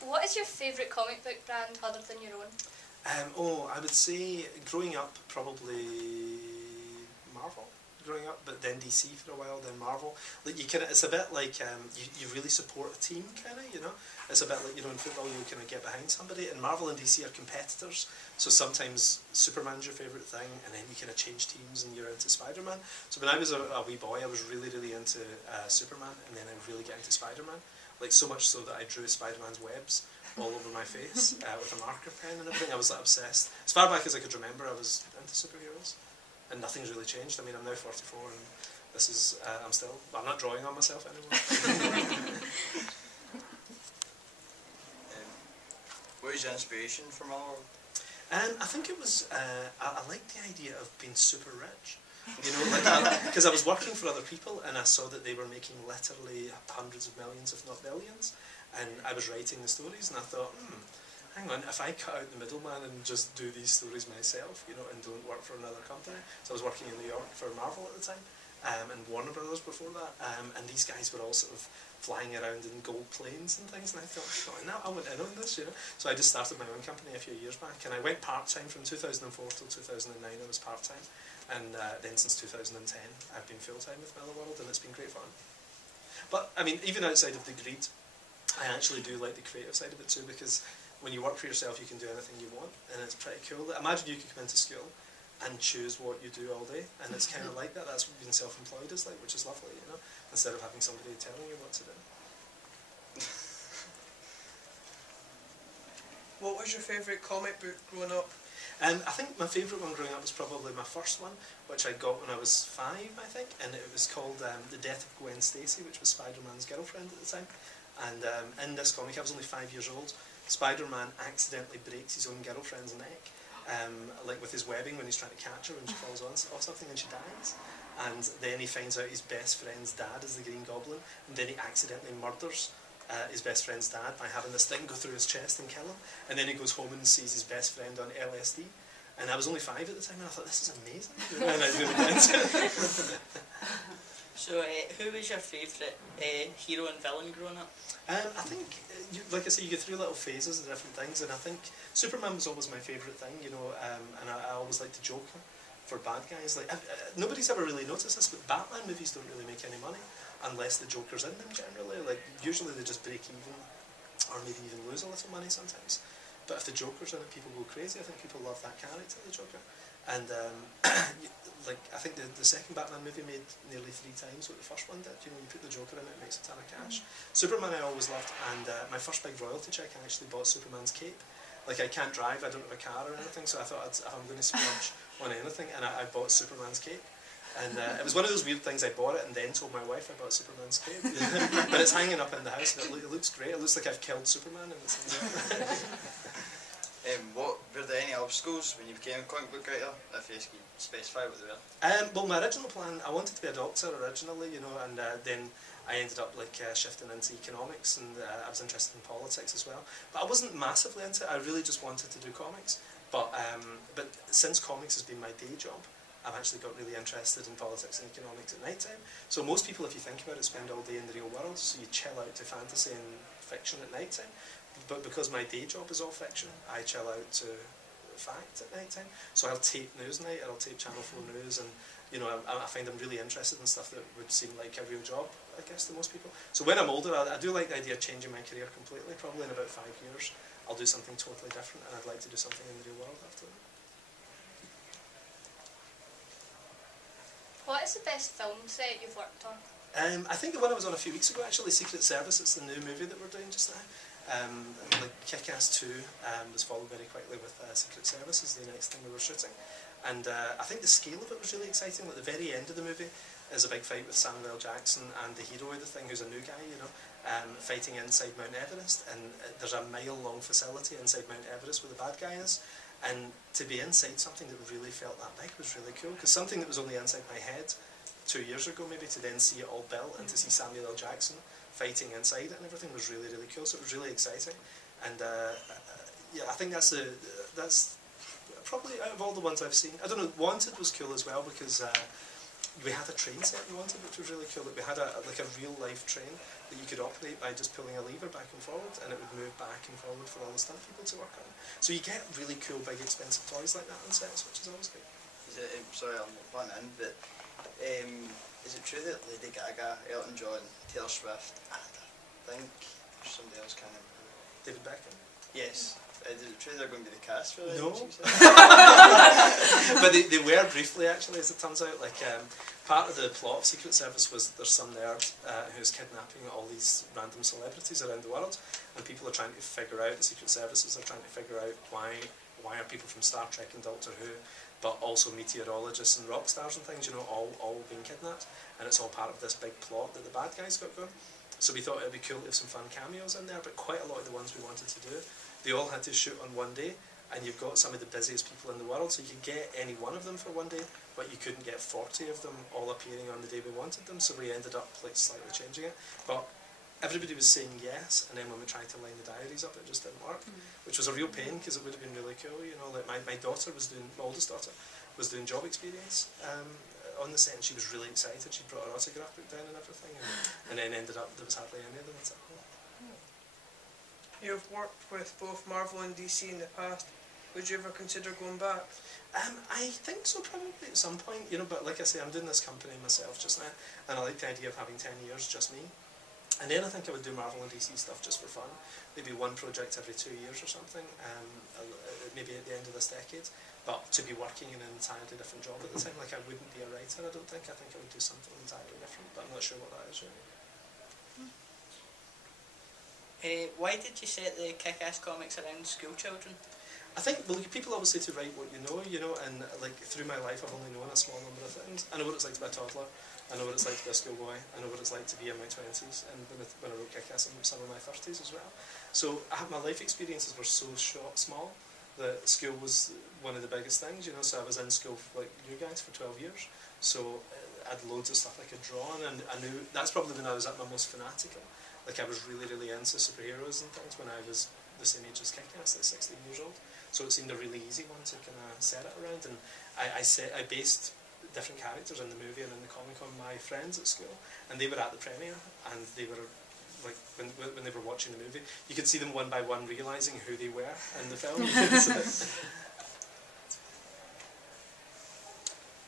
What is your favourite comic book brand other than your own? I would say growing up probably Marvel. Growing up, but then DC for a while, then Marvel. Like you kind of, it's a bit like you really support a team, kind of. You know, it's a bit like in football you kind of get behind somebody. And Marvel and DC are competitors, so sometimes Superman's your favourite thing, and then you kind of change teams and you're into Spider-Man. So when I was a wee boy, I was really into Superman, and then I really got into Spider-Man. Like so much so that I drew Spider-Man's webs all over my face with a marker pen and everything. I was like obsessed. As far back as I could remember, I was into superheroes. And nothing's really changed. I mean, I'm now 44 and this is, I'm not drawing on myself anymore. What is your inspiration for Millar? I think it was, I liked the idea of being super rich. You know, like, because I was working for other people and I saw that they were making literally hundreds of millions, if not billions. And I was writing the stories and I thought, hang on, if I cut out the middleman and just do these stories myself, you know, and don't work for another company. So I was working in New York for Marvel at the time, and Warner Brothers before that, and these guys were all sort of flying around in gold planes and things, and I thought, oh, now I want in on this, you know. So I just started my own company a few years back, and I went part-time from 2004 till 2009, I was part-time, and then since 2010 I've been full-time with Millar World, and it's been great fun. But, I mean, even outside of the greed, I actually do like the creative side of it too, because when you work for yourself, you can do anything you want, and it's pretty cool. Imagine you could come into school and choose what you do all day, and it's kind of like that. That's what being self-employed is like, which is lovely, you know, instead of having somebody telling you what to do. What was your favourite comic book growing up? I think my favourite one growing up was probably my first one, which I got when I was 5, I think, and it was called The Death of Gwen Stacy, which was Spider-Man's girlfriend at the time. And in this comic, I was only 5 years old, Spider-Man accidentally breaks his own girlfriend's neck, like with his webbing when he's trying to catch her and she falls off something and she dies. And then he finds out his best friend's dad is the Green Goblin, and then he accidentally murders his best friend's dad by having this thing go through his chest and kill him. And then he goes home and sees his best friend on LSD. And I was only 5 at the time, and I thought, this is amazing. And I really did. So, who was your favourite hero and villain growing up? I think, like I say, you go through little phases of different things, and I think Superman was always my favourite thing, you know, and I always liked the Joker for bad guys. Like nobody's ever really noticed this, but Batman movies don't really make any money unless the Joker's in them generally. Like usually they just break even, or maybe even lose a little money sometimes. But if the Joker's in it, people go crazy. I think people love that character, the Joker. And like I think the second Batman movie made nearly 3 times what the first one did. You know, you put the Joker in it, it makes a ton of cash. Superman I always loved, and my first big royalty check I actually bought Superman's cape. Like I can't drive, I don't have a car or anything, so I thought if I'm going to splurge on anything, and I bought Superman's cape. And it was one of those weird things, I bought it and then told my wife I bought Superman's cape. But it's hanging up in the house and it looks great. It looks like I've killed Superman. And it's were there any obstacles when you became a comic book writer, if you could specify what they were? Well, my original plan, I wanted to be a doctor originally, you know, and then I ended up like shifting into economics, and I was interested in politics as well. But I wasn't massively into it. I really just wanted to do comics. But since comics has been my day job, I've actually got really interested in politics and economics at night time. So most people, if you think about it, spend all day in the real world, so you chill out to fantasy and fiction at night time. But because my day job is all fiction, I chill out to fact at night time. So I'll tape Newsnight, or I'll tape Channel 4 News, and you know, I find I'm really interested in stuff that would seem like a real job, I guess, to most people. So when I'm older, I do like the idea of changing my career completely. Probably in about 5 years, I'll do something totally different, and I'd like to do something in the real world after that. What is the best film set you've worked on? I think the one I was on a few weeks ago, actually, Secret Service. It's the new movie that we're doing just now. Like Kick-Ass 2 was followed very quickly with Secret Service as the next thing we were shooting. And I think the scale of it was really exciting. At the very end of the movie is a big fight with Samuel L. Jackson and the hero of the thing, who's a new guy, you know, fighting inside Mount Everest. And there's a mile-long facility inside Mount Everest where the bad guy is. And to be inside something that really felt that big was really cool, because something that was only inside my head 2 years ago maybe, to then see it all built and to see Samuel L. Jackson fighting inside it and everything was really, really cool. So it was really exciting. And yeah, I think that's probably out of all the ones I've seen. I don't know, Wanted was cool as well, because we had a train set we wanted, which was really cool. Like, we had a real life train that you could operate by just pulling a lever back and forward, and it would move back and forward for all the stunt people to work on. So you get really cool, big, expensive toys like that on sets, which is always good. Is it, sorry, I'm not putting in, but is it true that Lady Gaga, Elton John, Taylor Swift, and I think somebody else can't remember? David Beckham. Yes. Is it true they're going to be the cast for it? No. But they were briefly, actually, as it turns out. Like, part of the plot of Secret Service was there's some nerd who's kidnapping all these random celebrities around the world, and people are trying to figure out, the Secret Services are trying to figure out why are people from Star Trek and Doctor Who, but also meteorologists and rock stars and things, you know, all being kidnapped, and it's all part of this big plot that the bad guys got going. So we thought it would be cool to have some fun cameos in there, but quite a lot of the ones we wanted to do, they all had to shoot on one day, and you've got some of the busiest people in the world, so you could get any one of them for one day, but you couldn't get 40 of them all appearing on the day we wanted them, so we ended up like slightly changing it. But everybody was saying yes, and then when we tried to line the diaries up, it just didn't work, which was a real pain, because it would have been really cool, you know. Like my daughter was doing, my oldest daughter, was doing job experience on the set, and she was really excited. She brought her autograph book down and everything, and then ended up, there was hardly any of them at all. You've worked with both Marvel and DC in the past. Would you ever consider going back? I think so, probably at some point, you know, but like I say, I'm doing this company myself just now, and I like the idea of having 10 years, just me. And then I think I would do Marvel and DC stuff just for fun. Maybe one project every 2 years or something, maybe at the end of this decade. But to be working in an entirely different job at the time, like I wouldn't be a writer, I don't think. I think I would do something entirely different, but I'm not sure what that is really. Why did you set the Kick-Ass comics around school children? I think, well, people always say to write what you know, and like through my life I've only known a small number of things. I know what it's like to be a toddler, I know what it's like to be a schoolboy, I know what it's like to be in my 20s, and when I wrote Kick-Ass in some of my 30s as well. So my life experiences were so small that school was one of the biggest things, you know. So I was in school like you guys for 12 years, so I had loads of stuff I could draw on, and I knew that's probably when I was at my most fanatical. Like I was really into superheroes and things when I was the same age as Kick-Ass, like 16 years old. So it seemed a really easy one to kind of set it around, and I based different characters in the movie and in the comic on my friends at school, and they were at the premiere, and they were like when they were watching the movie, you could see them one by one realising who they were in the film.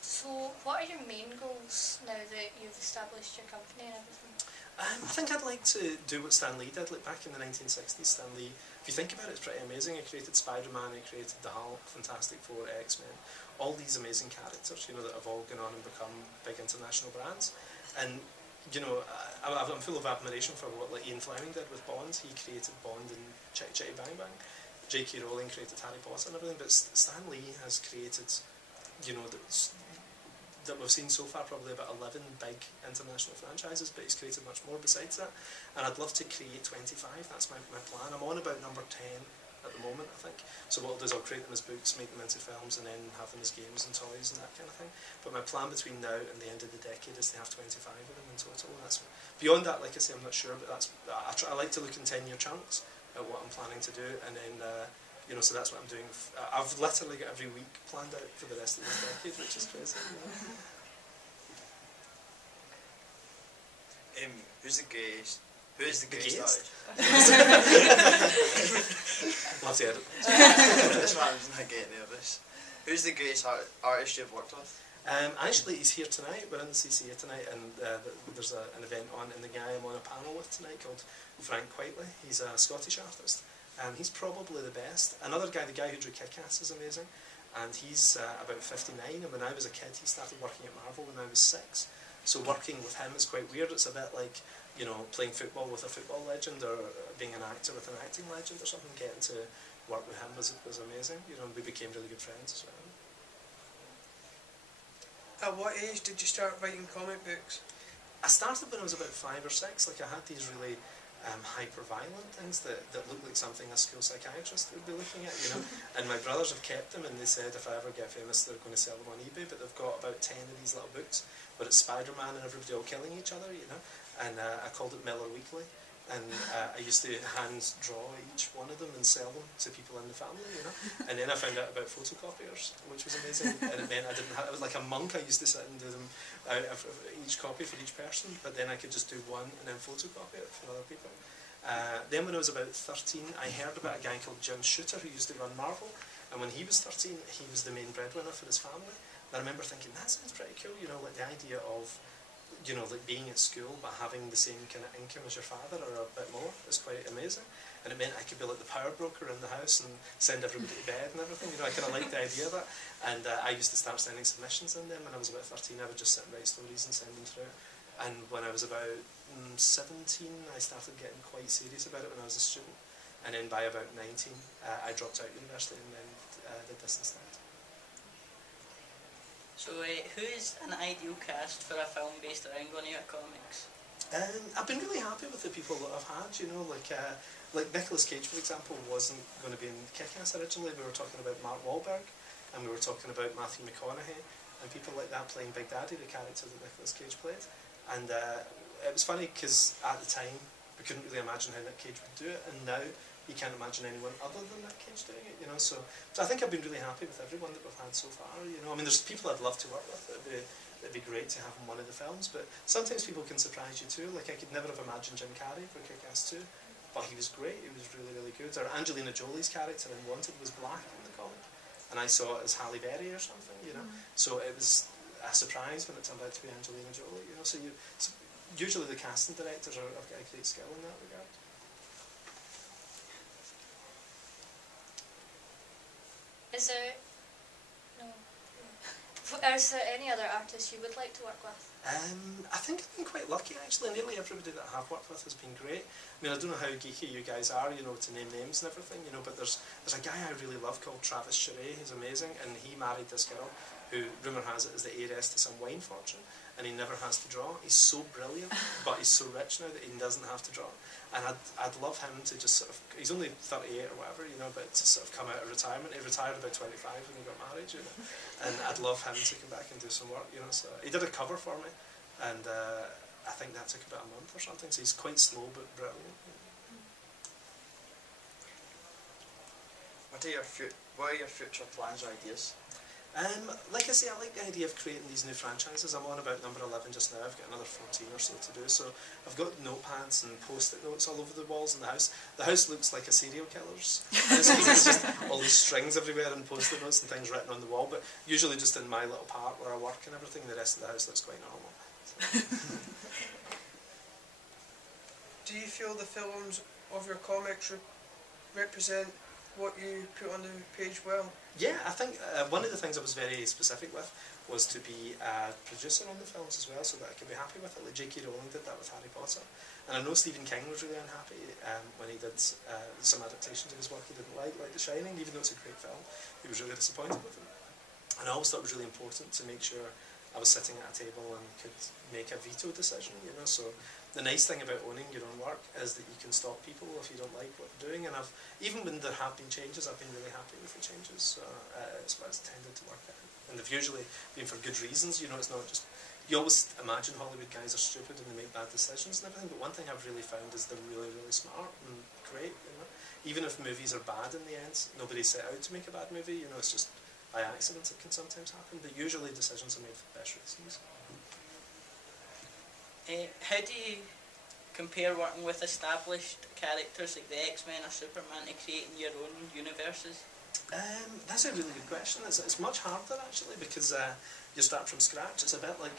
So what are your main goals now that you've established your company and everything? I think I'd like to do what Stan Lee did, like back in the 1960s. Stan Lee, if you think about it, it's pretty amazing. He created Spider-Man, he created the Hulk, Fantastic Four, X-Men, all these amazing characters, you know, that have all gone on and become big international brands. And, you know, I'm full of admiration for what like Ian Fleming did with Bond. He created Bond and Chitty Chitty Bang Bang. J.K. Rowling created Harry Potter and everything, but Stan Lee has created, you know, that we've seen so far probably about 11 big international franchises, but he's created much more besides that, and I'd love to create 25. That's my plan. I'm on about number 10 at the moment, I think. So what I'll do is I'll create them as books, make them into films, and then have them as games and toys and that kind of thing. But my plan between now and the end of the decade is to have 25 of them in total. And that's beyond that, like I say, I'm not sure, but that's I like to look in 10-year chunks at what I'm planning to do, and then you know, so that's what I'm doing. I've literally got every week planned out for the rest of this decade, which is crazy. Who's the gayest? Who is the gayest artist? Love to edit. This man's not getting nervous. Who's the greatest artist you've worked with? Actually, he's here tonight. We're in the CCA tonight, and there's an event on, and the guy I'm on a panel with tonight called Frank Whiteley. He's a Scottish artist. He's probably the best. Another guy, the guy who drew Kick-Ass, is amazing, and he's about 59, and when I was a kid he started working at Marvel when I was 6, so working with him is quite weird. It's a bit like, you know, playing football with a football legend, or being an actor with an acting legend or something. Getting to work with him was amazing, you know, and we became really good friends as well. At what age did you start writing comic books? I started when I was about 5 or 6, like I had these really hyper-violent things that looked like something a school psychiatrist would be looking at, you know. And my brothers have kept them, and they said if I ever get famous they're going to sell them on eBay, but they've got about 10 of these little books where it's Spider-Man and everybody all killing each other, you know. And I called it Millar Weekly, and I used to hand draw each one of them and sell them to people in the family, you know. And then I found out about photocopiers, which was amazing, and it meant I didn't have, it was like a monk. I used to sit and do them out of each copy for each person, but then I could just do one and then photocopy it for other people. Then when I was about 13, I heard about a guy called Jim Shooter who used to run Marvel, and when he was 13, he was the main breadwinner for his family. And I remember thinking, that sounds pretty cool, you know, like the idea of, you know, like being at school but having the same kind of income as your father or a bit more is quite amazing. And it meant I could be like the power broker in the house and send everybody to bed and everything, you know. I kind of liked the idea of that. And I used to start sending submissions in them when I was about 13. I would just sit and write stories and send them through. And when I was about 17, I started getting quite serious about it when I was a student. And then by about 19, I dropped out of university and then did this instead. So who is an ideal cast for a film based around one of your comics? I've been really happy with the people that I've had, you know, like Nicolas Cage, for example, wasn't going to be in Kick-Ass originally. We were talking about Mark Wahlberg, and we were talking about Matthew McConaughey, and people like that playing Big Daddy, the character that Nicolas Cage played. And it was funny because at the time, we couldn't really imagine how Nick Cage would do it, and now you can't imagine anyone other than Nick Cage doing it, you know. So I think I've been really happy with everyone that we've had so far, you know. I mean, there's people I'd love to work with. It'd be great to have in one of the films, but sometimes people can surprise you too. Like, I could never have imagined Jim Carrey for Kick-Ass 2, but he was great. He was really, really good. Or Angelina Jolie's character in Wanted was black in the comic, and I saw it as Halle Berry or something, you know. So it was a surprise when it turned out to be Angelina Jolie, you know. So usually the casting directors have got a great skill in that regard. Is there any other artists you would like to work with? I think I've been quite lucky actually. Nearly everybody that I have worked with has been great. I mean, I don't know how geeky you guys are, you know, to name names and everything, you know, but there's a guy I really love called Travis Charest. He's amazing, and he married this girl who, rumour has it, is the heiress to some wine fortune, and he never has to draw. He's so brilliant, but he's so rich now that he doesn't have to draw. And I'd love him to just sort of, he's only 38 or whatever, you know, but to sort of come out of retirement. He retired about 25 when he got married, you know, and I'd love him to come back and do some work, you know. So he did a cover for me, and I think that took about a month or something, so he's quite slow but brilliant. What are your future plans or ideas? Like I say, I like the idea of creating these new franchises. I'm on about number 11 just now. I've got another 14 or so to do. So I've got notepads and post-it notes all over the walls in the house. The house looks like a serial killer's house. It's just all these strings everywhere and post-it notes and things written on the wall, but usually just in my little part where I work and everything. The rest of the house looks quite normal. Do you feel the films of your comics represent what you put on the page well? Yeah, I think one of the things I was very specific with was to be a producer on the films as well, so that I could be happy with it. Like J.K. Rowling did that with Harry Potter, and I know Stephen King was really unhappy when he did some adaptations of his work he didn't like The Shining. Even though it's a great film, he was really disappointed with it. And I always thought it was really important to make sure I was sitting at a table and could make a veto decision, you know. So the nice thing about owning your own work is that you can stop people if you don't like what they're doing, and even when there have been changes, I've been really happy with the changes. So it's what it's tended to work out, and they've usually been for good reasons, you know. It's not just, you always imagine Hollywood guys are stupid and they make bad decisions and everything, but one thing I've really found is they're really, really smart and great, you know. Even if movies are bad in the end, nobody set out to make a bad movie, you know. It's just by accident it can sometimes happen, but usually decisions are made for the best reasons. How do you compare working with established characters like the X-Men or Superman to creating your own universes? That's a really good question. It's much harder actually, because you start from scratch. It's a bit like,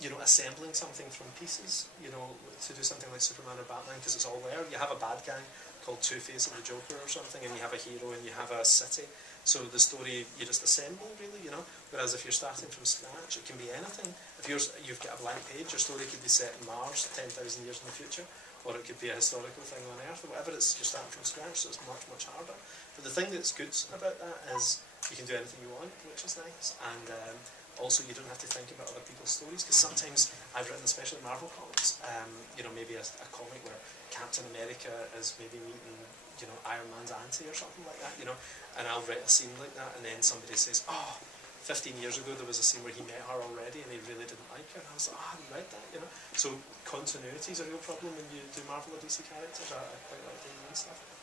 you know, assembling something from pieces, you know, to do something like Superman or Batman, because it's all there. You have a bad guy called Two-Face or the Joker or something, and you have a hero and you have a city. So the story you just assemble, really, you know. Whereas if you're starting from scratch, it can be anything. If you've got a blank page, your story could be set in Mars 10,000 years in the future, or it could be a historical thing on Earth, or whatever. You're starting from scratch, so it's much, much harder. But the thing that's good about that is you can do anything you want, which is nice, and also you don't have to think about other people's stories, because sometimes I've written, especially Marvel comics, you know, maybe a comic where Captain America is maybe meeting, you know, Iron Man's auntie or something like that, you know, and I'll write a scene like that, and then somebody says, oh, 15 years ago there was a scene where he met her already and he really didn't like her. And I was like, oh, I hadn't read that, you know. So continuity is a real problem when you do Marvel or DC characters. I quite like doing that stuff.